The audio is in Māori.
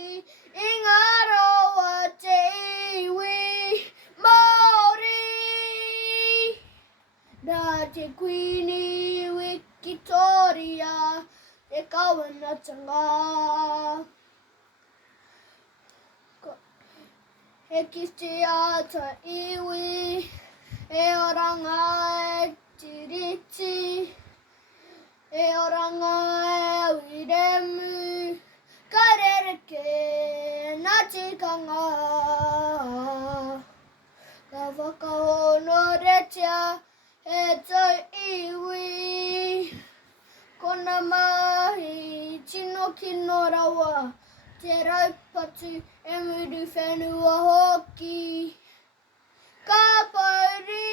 hoki ingaroa te iwi Māori. Nā te kuini Wikitoria te kawanatanga. He kite ata iwi e oranga e tiriti. E oranga e wiremu, ka rereke nā tikanga. Ka whakahonoretia he tau iwi. Kona mahi tino kino rawa, te raupatu e muru whenua hoki. Ka pauri